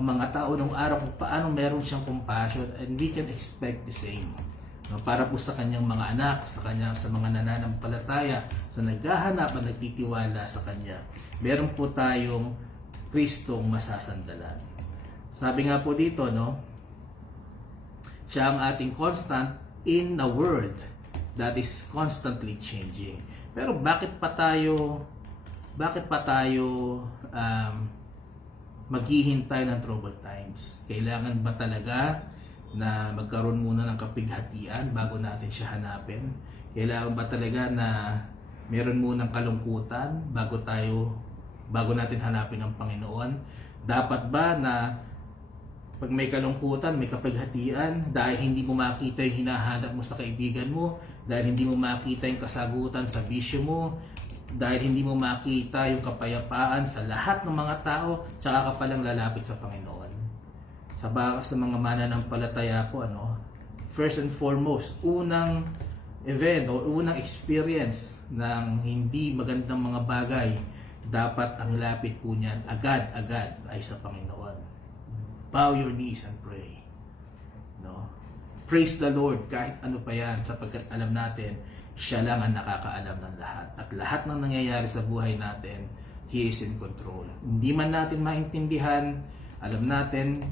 mga tao nung araw, kung paano meron siyang compassion, and we can expect the same. No, para po sa kanyang mga anak, sa mga nananampalataya, sa naghahanap at nagtitiwala sa Kanya. Meron po tayong Kristong masasandalan. Sabi nga po dito, no, siya ang ating constant in a world that is constantly changing. Pero bakit pa tayo maghihintay ng troubled times? Kailangan ba talaga na magkaroon muna ng kapighatian bago natin siya hanapin? Kailangan ba talaga na meron munang kalungkutan bago natin hanapin ang Panginoon? Dapat ba na pag may kalungkutan, may kapighatian, dahil hindi mo makita yung hinahanap mo sa kaibigan mo, dahil hindi mo makita yung kasagutan sa bisyo mo, dahil hindi mo makita yung kapayapaan sa lahat ng mga tao, tsaka ka palang lalapit sa Panginoon? Sa mga mananampalataya po, first and foremost, unang event o unang experience ng hindi magandang mga bagay, dapat ang lapit po niyan agad-agad ay sa Panginoon. Bow your knees and pray. No? Praise the Lord kahit ano pa yan, sapagkat alam natin, siya lang ang nakakaalam ng lahat. At lahat ng nangyayari sa buhay natin, He is in control. Hindi man natin maintindihan, alam natin,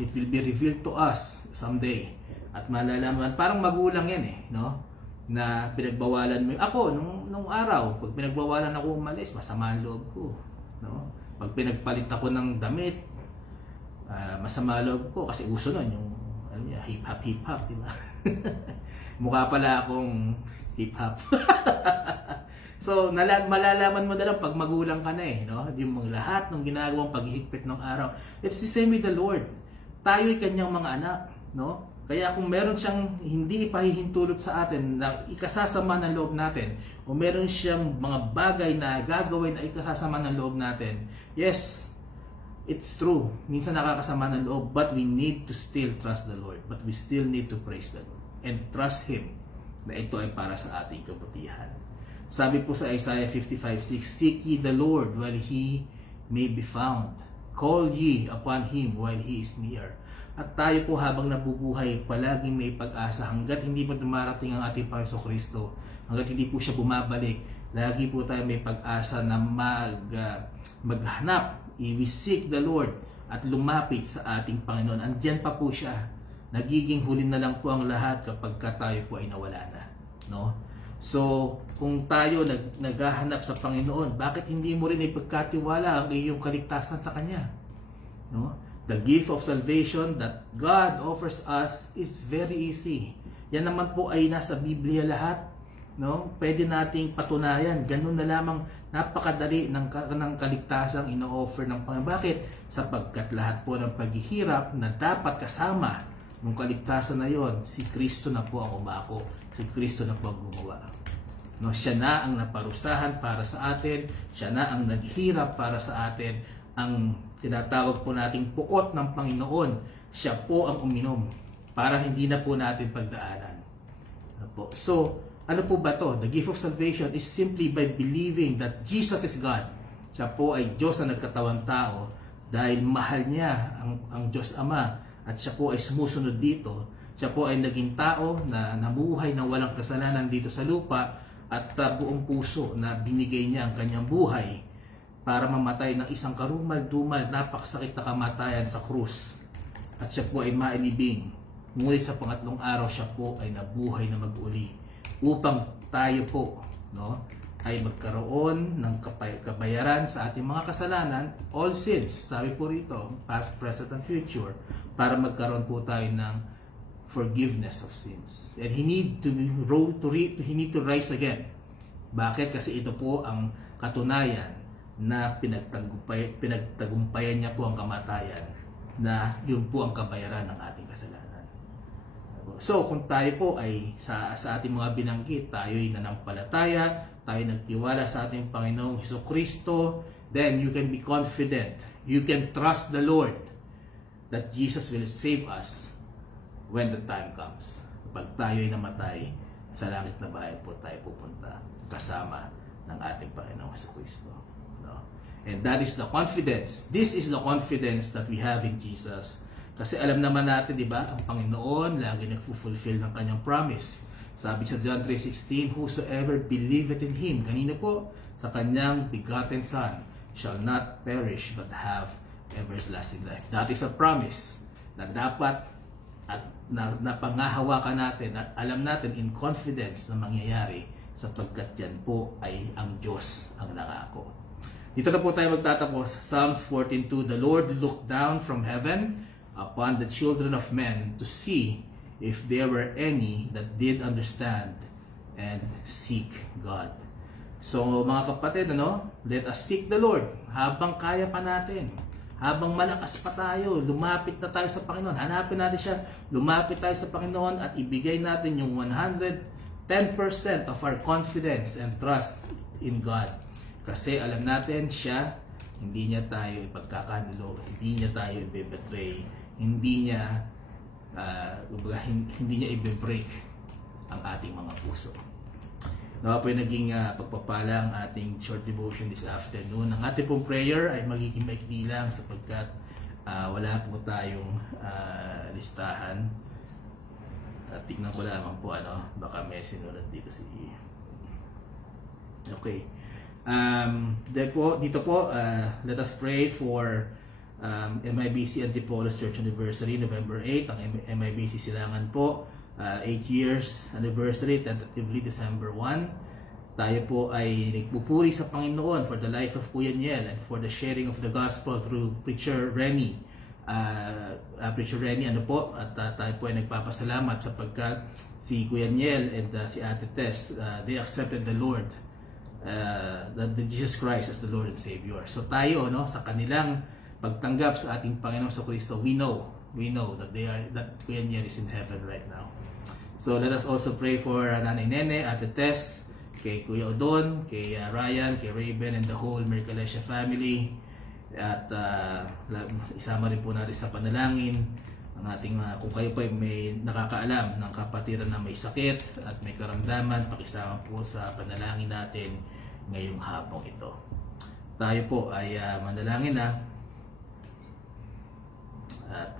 it will be revealed to us someday. At malalaman, parang magulang yan no? Na pinagbawalan mo. Ako, nung araw, pag pinagbawalan ako umalis, masama ang loob ko. No? Pag pinagpalit ako ng damit, masama loob ko kasi uso nun yung hip-hop, di ba? Mukha pala akong hip-hop. So, malalaman mo na lang pag magulang ka na no? Yung mga lahat ng ginagawang paghihigpit ng araw. It's the same with the Lord. Tayo'y kanyang mga anak, no? Kaya kung meron siyang hindi ipahihintulot sa atin na ikasasama ng loob natin, o meron siyang mga bagay na gagawin na ikasasama ng loob natin, yes, it's true. Minsan nakakasama ng loob, but we need to still trust the Lord. But we still need to praise the Lord and trust Him na ito ay para sa ating kabutihan. Sabi po sa Isaiah 55:6, seek ye the Lord while He may be found. Call ye upon Him while He is near. At tayo po habang nabubuhay, palaging may pag-asa hanggat hindi pa dumarating ang ating Panginoon Kristo, hanggat hindi po siya bumabalik, lagi po tayo may pag-asa na maghanap, we seek the Lord at lumapit sa ating Panginoon. Andiyan pa po siya. Nagiging huli na lang po ang lahat kapag tayo po ay nawala na. No? So, kung tayo naghahanap sa Panginoon, bakit hindi mo rin ipagkatiwala ang iyong kaligtasan sa Kanya? No? The gift of salvation that God offers us is very easy. Yan naman po ay nasa Biblia lahat. No? Pwede nating patunayan. Ganun na lamang, napakadali ng kaligtasang ino-offer ng Panginoon. Bakit? Sapagkat lahat po ng paghihirap na dapat kasama ng kaligtasan na yon, si Kristo na po ang umako. Si Kristo na po ang gumawa. No, siya na ang naparusahan para sa atin. Siya na ang naghirap para sa atin. Ang tinatawag po nating puot ng Panginoon, siya po ang uminom para hindi na po natin pagdaanan. Ano po? So, ano po ba to? The gift of salvation is simply by believing that Jesus is God. Siya po ay Diyos na nagkatawang tao dahil mahal niya ang Diyos Ama at siya po ay sumusunod dito. Siya po ay naging tao na namuhay ng walang kasalanan dito sa lupa at buong puso na binigay niya ang kanyang buhay para mamatay ng isang karumal-dumal, napakasakit na kamatayan sa krus. At siya po ay mailibing. Ngunit sa pangatlong araw siya po ay nabuhay na mag-uli upang tayo po, no, ay magkaroon ng kabayaran sa ating mga kasalanan, all sins, sabi po rito, past, present, and future, para magkaroon po tayo ng forgiveness of sins. And he need to rise again. Bakit? Kasi ito po ang katunayan na pinagtagumpayan niya po ang kamatayan, na yun po ang kabayaran ng ating kasalanan. So, kung tayo po ay sa ating mga binanggit, tayo ay nanampalataya, tayo nagtiwala sa ating Panginoong Hesukristo, then you can be confident, you can trust the Lord that Jesus will save us when the time comes. Pag tayo ay namatay, sa langit na bahay po tayo pupunta kasama ng ating Panginoong Hesukristo. No? And that is the confidence. This is the confidence that we have in Jesus. Kasi alam naman natin, di ba, ang Panginoon lagi nagfulfill ng kanyang promise. Sabi sa John 3:16, whosoever believeth in Him, kanina po, sa kanyang begotten Son, shall not perish but have everlasting life. That is a promise na dapat at napangahawakan natin at alam natin in confidence na mangyayari, sapagkat yan po ay ang Diyos ang nangako. Dito na po tayo magtatapos. Psalms 14:2, the Lord looked down from heaven upon the children of men to see if there were any that did understand and seek God. So mga kapatid, let us seek the Lord habang kaya pa natin. Habang malakas pa tayo, lumapit na tayo sa Panginoon. Hanapin natin siya, lumapit tayo sa Panginoon at ibigay natin yung 110% of our confidence and trust in God. Kasi alam natin siya, hindi niya tayo ipagkakanulo, hindi niya tayo i-betray, hindi niya i-break ang ating mga puso. Nawa po yung naging pagpapala ang ating short devotion this afternoon. Ang ating pong prayer ay magiging maikli lang sapagkat wala po tayong listahan. Tignan ko lamang po baka may sinunod dito si... Okay. Dito po, let us pray for MIBC Antipolo Church Anniversary, November 8. Ang MIBC Silangan po, 8 years anniversary, tentatively December 1. Tayo po ay nagpupuri sa Panginoon for the life of Kuya Niel and for the sharing of the gospel through Preacher Rennie. At tayo po ay nagpapasalamat sapagkat si Kuya Niel and si Ate Tess, they accepted the Lord, the Jesus Christ as the Lord and Savior. So tayo, sa kanilang pagtanggap sa ating Panginoong Kristo, we know that Kuya Niel is in heaven right now. So let us also pray for Nanay Nene, Ate Tess, kay Kuya Odon, kay Ryan, kay Raven, and the whole Mercalessia family. At isama rin po natin sa panalangin ang ating kung kayo po ay may nakakaalam ng kapatiran na may sakit at may karamdaman, pakisama po sa panalangin natin ngayong hapong ito. Tayo po ay manalangin na. At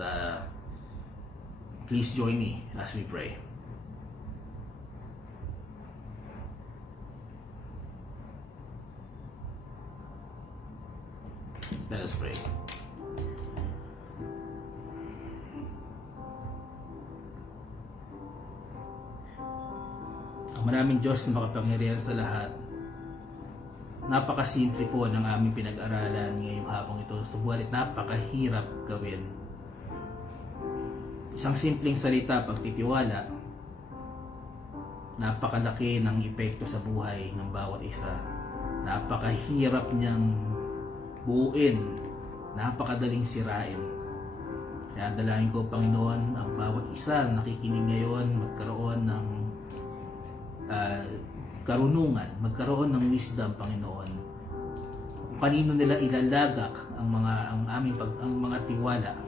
please join me as we pray. Let us pray. Ang maraming Diyos na makapangyarihan sa lahat, napakasimple po ng aming pinag-aralan ngayong hapong ito, subalit napakahirap gawin. Isang simpleng salita, pagtitiwala, napakalaki ng epekto sa buhay ng bawat isa. Napakahirap niyang buuin, napakadaling sirain. Kaya dalangin ko, Panginoon, ang bawat isa na nakikinig ngayon magkaroon ng karunungan, magkaroon ng wisdom, Panginoon. Kung kanino nila ilalagak ang mga tiwala.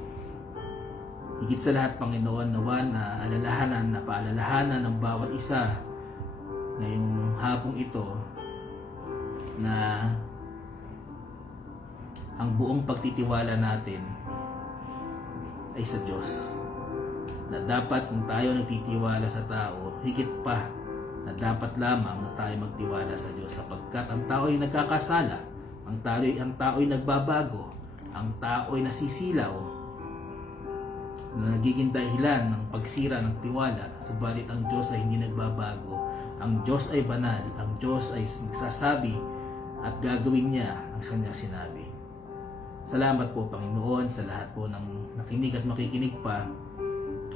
Higit sa lahat, Panginoon, na paalalahanan ng bawat isa ngayong hapong ito na ang buong pagtitiwala natin ay sa Diyos. Na dapat kung tayo nagtitiwala sa tao, higit pa na dapat lamang na tayo magtiwala sa Diyos, sapagkat ang tao ay nagkakasala, ang tao ay nagbabago, ang tao ay nasisilaw, na nagiging dahilan ng pagsira ng tiwala, subalit ang Diyos ay hindi nagbabago. Ang Diyos ay banal, ang Diyos ay nagsasabi at gagawin niya ang kanya sinabi. Salamat po Panginoon sa lahat po ng nakinig at makikinig pa.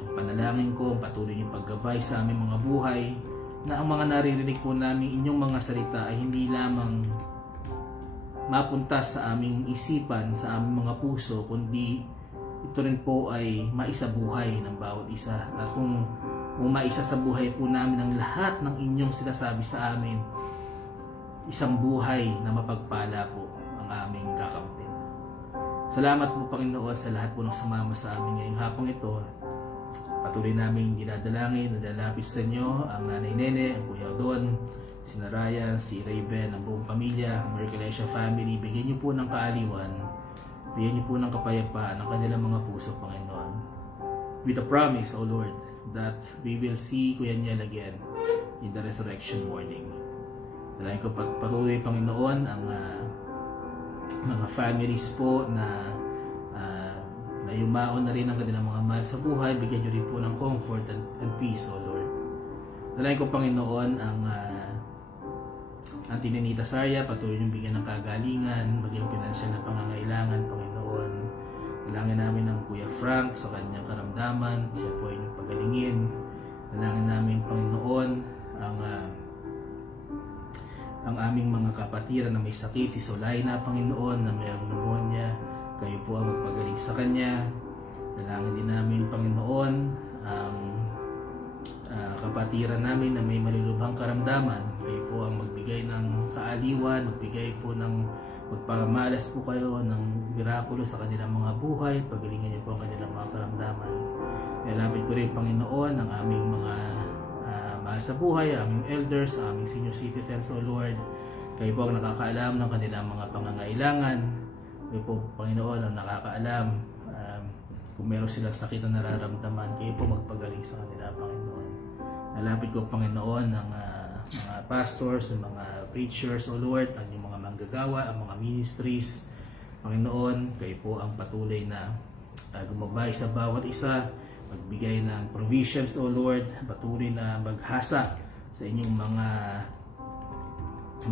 Ang panalangin ko, patuloy niyong paggabay sa aming mga buhay, na ang mga naririnig po namin inyong mga salita ay hindi lamang mapunta sa aming isipan, sa aming mga puso, kundi ito rin po ay maisabuhay ng bawat isa. At kung maisa sa buhay po namin ang lahat ng inyong sinasabi sa amin, isang buhay na mapagpala po ang aming kakamtin. Salamat po Panginoon sa lahat po ng sumama sa amin ngayong hapong ito. Patuloy namin dinadalangin, nadalapis sa inyo ang Nanay Nene, ang Kuya Don, si Narayan, si Raven, ang buong pamilya, ang Mercalessia family. Bigyan niyo po ng kaaliwan, bigyan niyo po ng kapayapaan ang kanilang mga puso, Panginoon. With the promise, O Lord, that we will see Kuya Niel again in the resurrection morning. Dalangin ko patuloy, Panginoon, ang mga families po na yumaon na rin ang kanilang mga mahal sa buhay. Bigyan niyo rin po ng comfort and peace, O Lord. Dalangin ko, Panginoon, ang Auntie Nenita Saria, patuloy niyong bigyan ng kagalingan, maging pinansyal na pangangailangan, Panginoon. Dalangin namin ang Kuya Frank sa kanyang karamdaman, siya po ay inyong pagalingin. Dalangin namin, Panginoon, ang aming mga kapatiran na may sakit, si Solaina, Panginoon, na mayroong pneumonia, kayo po ang magpagaling sa kanya. Dalangin din namin, Panginoon, ang kapatiran namin na may malulubhang karamdaman, kayo po ang magbigay ng kaaliwan, magbigay po ng magpamalas po kayo ng mirakulo sa kanilang mga buhay, pagalingan niyo po ang kanilang mga karamdaman. Nilapit ko rin, Panginoon, ang aming mga mahal sa buhay, aming elders, aming senior citizens, O Lord. Kayo po ang nakakaalam ng kanilang mga pangangailangan. Kayo po, Panginoon, ang nakakaalam kung meron silang sakit na nararamdaman. Kayo po magpagaling sa kanila, Panginoon. Nalapit ko, Panginoon, ang mga pastors, ang mga preachers, O Lord, ang mga manggagawa, ang mga ministries. Panginoon, kayo po ang patuloy na gumabay sa bawat isa, magbigay ng provisions, O Lord, patuloy na maghasa sa inyong mga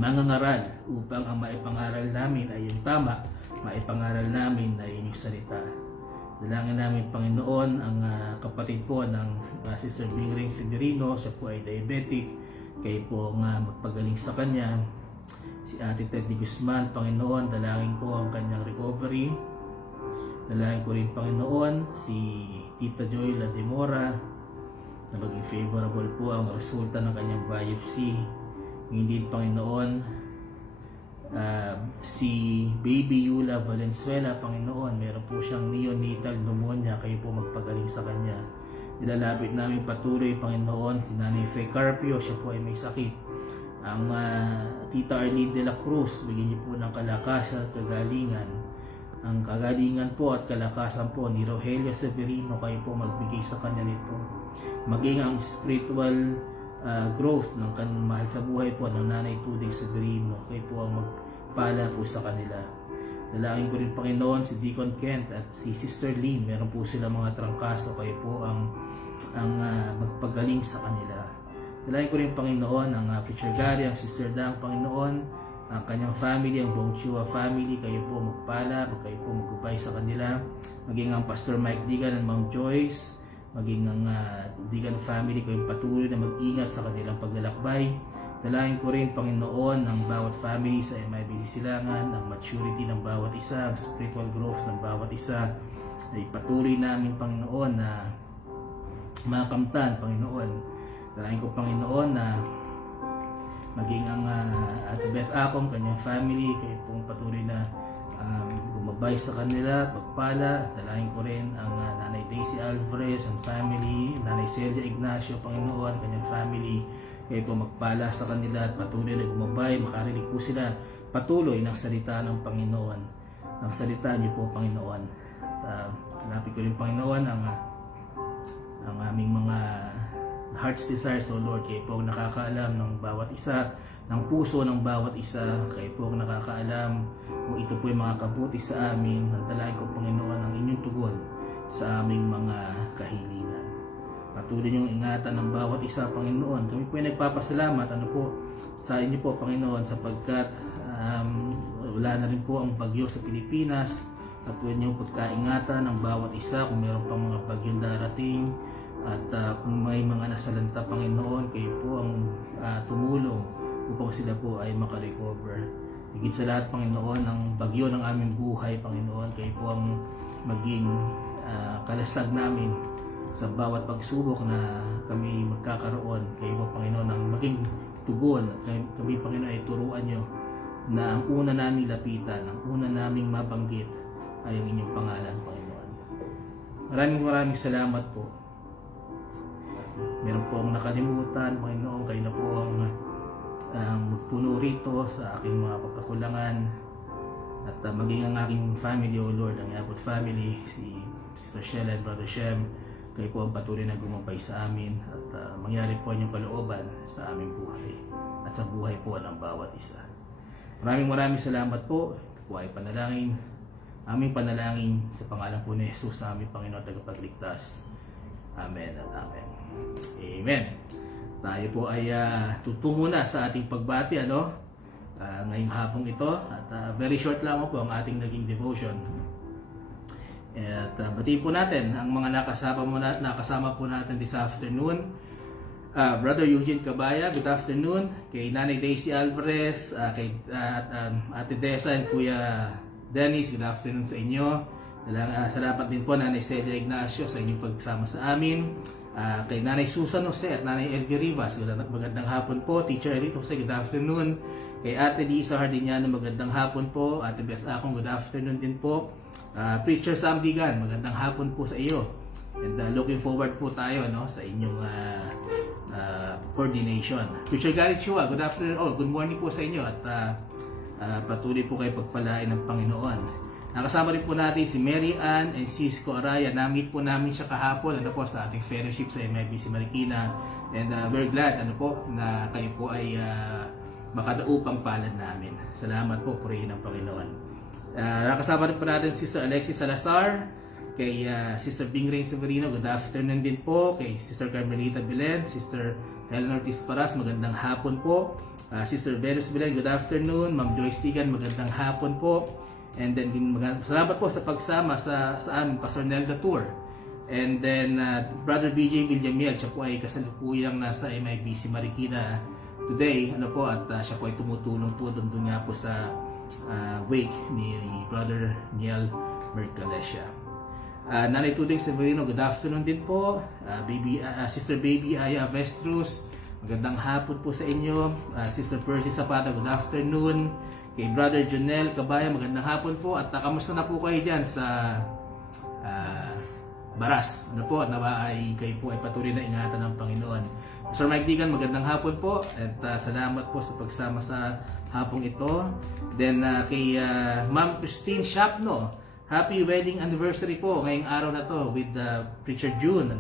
ngaral upang ang maipangaral namin ay yung tama, maipangaral namin ay inyong salita. Dalangin namin, Panginoon, ang kapatid po ng Sister Bingring Severino, siya po ay diabetic, kayo po nga magpagaling sa kanya. Si Ate Teddy Guzman, Panginoon, dalangin ko ang kanyang recovery. Dalangin ko rin, Panginoon, si Tita Joy Lademora, na maging favorable po ang resulta ng kanyang biopsy. Hindi, Panginoon, si Baby Yula Valenzuela, Panginoon, meron po siyang neonatal pneumonia, kayo po magpagaling sa kanya. Nilalapit namin patuloy, Panginoon, si Nanay Fe Carpio, siya po ay may sakit. Ang Tita Arlene de la Cruz, bigyan niyo po ng kalakasan at kagalingan. Ang kagalingan po at kalakasan po ni Rogelio Severino, kayo po magbigay sa kanya nito. Maging ang spiritual growth ng kanyang mahal sa buhay po ng Nanay Tuding Severino, kayo po ang magpala po sa kanila. Dalangin ko rin, Panginoon, si Deacon Kent at si Sister Lynn, meron po sila mga trangkaso, kayo po ang magpagaling sa kanila. Dalangin ko rin, Panginoon, ang Preacher Gary, ang Sister Dang, Panginoon, ang kanyang family, ang buong Chua family, kayo po magpala, kayo po maggubay sa kanila. Maging ang Pastor Mike Digan and Ma'am Joyce, maging ang Digan family, kayo patuloy na mag-ingat sa kanilang paglalakbay. Dalangin ko rin, Panginoon, ang bawat family sa MIBC Silangan, ang maturity ng bawat isa, ang spiritual growth ng bawat isa, ay patuloy namin, Panginoon, na makamtan, Panginoon. Dalangin ko, Panginoon, na maging ang Ate Beth Acom, kanyang family, kayo pong patuloy na gumabay sa kanila, pagpala. Dalangin ko rin ang Nanay Daisy Alvarez and family, Nanay Celia Ignacio, Panginoon, kanyang family, kayo po magpala sa kanila at patuloy na gumabay, makarinig po sila patuloy ng salita ng Panginoon, ng salita niyo po, Panginoon. Lapit ko rin, Panginoon, ang aming mga heart's desires, O Lord, kayo po ang nakakaalam ng bawat isa, ng puso ng bawat isa, kayo po ang nakakaalam kung ito po ay makakabuti sa amin. Nandalain ko, Panginoon, ang inyong tugon sa aming mga kahilingan. Patuloy niyong ingatan ang bawat isa, Panginoon. Kami po ay nagpapasalamat sa inyo po, Panginoon, sapagkat wala na rin po ang bagyo sa Pilipinas. Patuloy niyong pagkaingatan ang bawat isa kung mayroon pang mga bagyong darating. At kung may mga nasalanta, Panginoon, kayo po ang tumulong upang sila po ay makarecover. Higit sa lahat, Panginoon, ang bagyo ng aming buhay, Panginoon, kayo po ang maging kalasag namin sa bawat pagsubok na kami magkakaroon. Kayo po, Panginoon, ang maging tugon. At kami, Panginoon, ay turuan nyo na ang una naming lapitan, ang una naming mabanggit ay ang inyong pangalan, Panginoon. Maraming salamat po. Meron po akong nakalimutan, Panginoon, kayo na po ang magpuno rito sa aking mga pagkakulangan. At maging ang aking family, O Lord, ang Abot family, si Sister Shella and Brother Shem, kayo po ang patuloy na gumabay sa amin at mangyari po ang inyong kalooban sa aming buhay at sa buhay po ng bawat isa. Maraming salamat po. Ito po ay panalangin, aming panalangin sa pangalan po ni Jesus na aming Panginoon at Tagapagligtas. Amen at Amen. Amen. Tayo po ay tutungo na sa ating pagbati ngayong hapong ito at very short lang po ang ating naging devotion. At batiin po natin ang mga nakasama po natin this afternoon. Brother Eugene Cabaya, good afternoon. Kay Nanay Daisy Alvarez, kay Ate Desa and Kuya Dennis, good afternoon sa inyo. Salamat din po Nanay Celia Ignacio sa inyong pagsama sa amin. Kay Nanay Susan Jose at Nanay Elvie Rivas, magandang hapon po. Teacher Elite Jose, good afternoon. Kay Ate Lisa Hardiniano, magandang hapon po. Ate Beth Akong, good afternoon din po. Preacher Sam Digan, magandang hapon po sa iyo. And looking forward po tayo sa inyong coordination. Preacher Gary Chua, good afternoon. Good morning po sa inyo at patuloy po kayo pagpalain ng Panginoon. Nakasama rin po natin si Mary Ann and Cisco Araya. Na-meet po namin siya kahapon sa ating fellowship sa MIBC Marikina. And we're glad na kayo po ay makadaupang palad namin. Salamat po, purihin ng Panginoon. Nakasama rin po natin Sister Alexis Salazar, kay Sister Bingray Severino, good afternoon din po. Kay Sister Carmelita Belen, Sister Helen Ortiz Paras, magandang hapon po. Sister Venus Belen, good afternoon. Ma'am Joyce Tigan, magandang hapon po. And then salamat po sa pagsama sa aming Pastor Nelda Tour. And then Brother BJ Villamiel, siya po ay kasalukuyang nasa MIBC Marikina today, at siya po ay tumutulong po doon nga po sa wake ni Brother Niel Mercalessia. Nanay Tuding Severino, good afternoon din po. Sister Baby Aya Avestruz, magandang hapon po sa inyo. Sister Percy Zapata, good afternoon. Kay Brother Jonel Cabaya, magandang hapon po. At kamusta na po kayo dyan sa Baras? Nawa ay kayo po ay patuloy na ingatan ng Panginoon. Sir Mike Digan, magandang hapon po. At salamat po sa pagsama sa hapong ito. Then kay Ma'am Christine Shapno, happy wedding anniversary po ngayong araw na to with Preacher June.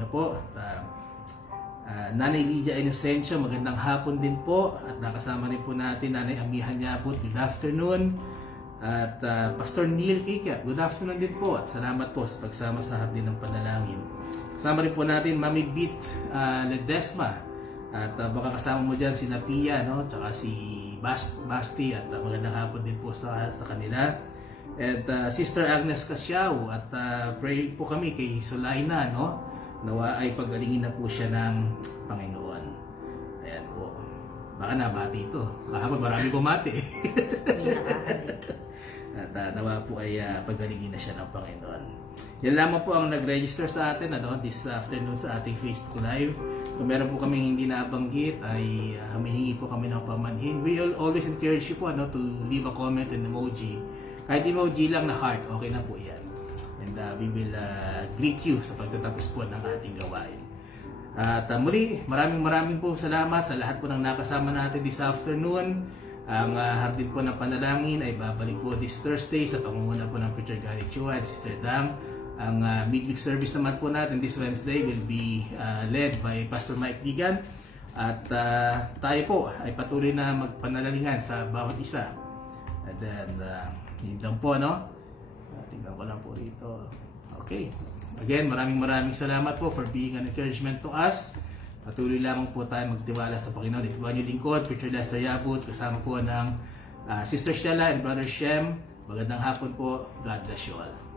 Nanay Lydia Inocencio, magandang hapon din po. At nakasama rin po natin Nanay Amihan Yabut, good afternoon. At Pastor Neil Kika, good afternoon din po. At salamat po sa pagsama sa hapdin ng panalangin. Kasama rin po natin Mami Beat Ledesma. At baka kasama mo dyan si Napia, tsaka si Basti. At magandang hapon din po sa kanila. At Sister Agnes Casiao. At pray po kami kay Solaina, nawa ay pagalingin na po siya ng Panginoon. Ayan po. Baka nabati ito. Kahapon marami bumati. At nawa po ay pagalingin na siya ng Panginoon. Yan lamang po ang nag-register sa atin this afternoon sa ating Facebook Live. Kung meron po kami hindi nabanggit ay humihingi po kami ng pamanhin. We will always encourage you po to leave a comment and emoji. Kahit emoji lang na heart, okay na po yan. And we will greet you sa pagtatapos po ng ating gawain. At muli, maraming po salamat sa lahat po ng nakasama natin this afternoon. Ang hardin po ng panalangin ay babalik po this Thursday sa pangunguna po ng Preacher Gary Chua at Sister Dang. Ang midweek service naman po natin this Wednesday will be led by Pastor Mike Digan. At tayo po ay patuloy na magpanalalingan sa bawat isa. And then, yun lang po, tingnan ko lang po rito. Okay. Again, maraming salamat po for being an encouragement to us. Patuloy lamang po tayo magtiwala sa Panginoon. Ito ba yung lingkod, Preacher Lester Yabut, kasama po ng Sister Sheila and Brother Shem. Magandang hapon po. God bless you all.